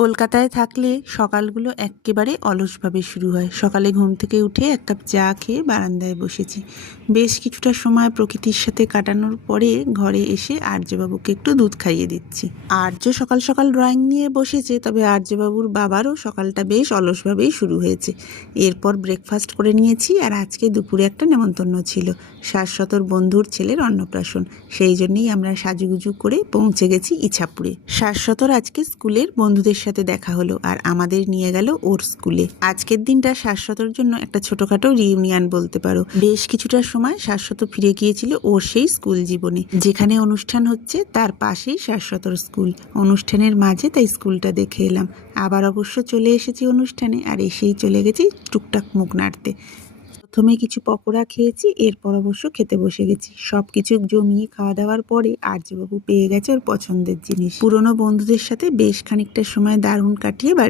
কলকাতায় থাকলে সকালগুলো এক্কেবারে অলসভাবে শুরু হয়। সকালে ঘুম থেকে উঠে এক কাপ চা খেয়ে বারান্দায় বসেছি। বেশ কিছুটা সময় প্রকৃতির সাথে কাটানোর পরে ঘরে এসে আর্যবাবুকে একটু দুধ খাইয়ে দিচ্ছি। আর্য সকাল সকাল ড্রয়িং নিয়ে বসেছে, তবে আর্যবাবুর বাবারও সকালটা বেশ অলসভাবেই শুরু হয়েছে। এরপর ব্রেকফাস্ট করে নিয়েছি, আর আজকে দুপুরে একটা নেমন্তন্ন ছিল, শাশ্বতর বন্ধুর ছেলের অন্নপ্রাশন। সেই জন্যই আমরা সাজুগুজু করে পৌঁছে গেছি ইছাপুরে। শাশ্বতর আজকে স্কুলের বন্ধুদের সাথে দেখা হলো, আর আমাদের নিয়ে গেল ওর স্কুলে। আজকের দিনটা শাশ্বতর জন্য একটা ছোটখাটো রিউনিয়ন বলতে পারো। বেশ কিছুটা সময় শাশ্বত ফিরে গিয়েছিল ওর সেই স্কুল জীবনে। যেখানে অনুষ্ঠান হচ্ছে তার পাশেই শাশ্বতর স্কুল। অনুষ্ঠানের মাঝে তাই স্কুলটা দেখে এলাম। আবার অবশ্য চলে এসেছি অনুষ্ঠানে, আর এসেই চলে গেছি টুকটাক মুখ নাড়তে। প্রথমে কিছু পকোড়া খেয়েছি, এরপর অবশ্য খেতে বসে গেছি। সব কিছু জমিয়ে খাওয়া দাওয়ার পরে আর্যবাবু পেয়ে গেছে ওর পছন্দের জিনিস। পুরনো বন্ধুদের সাথে বেশ খানিকটা সময় দারুণ কাটিয়ে বাড়ি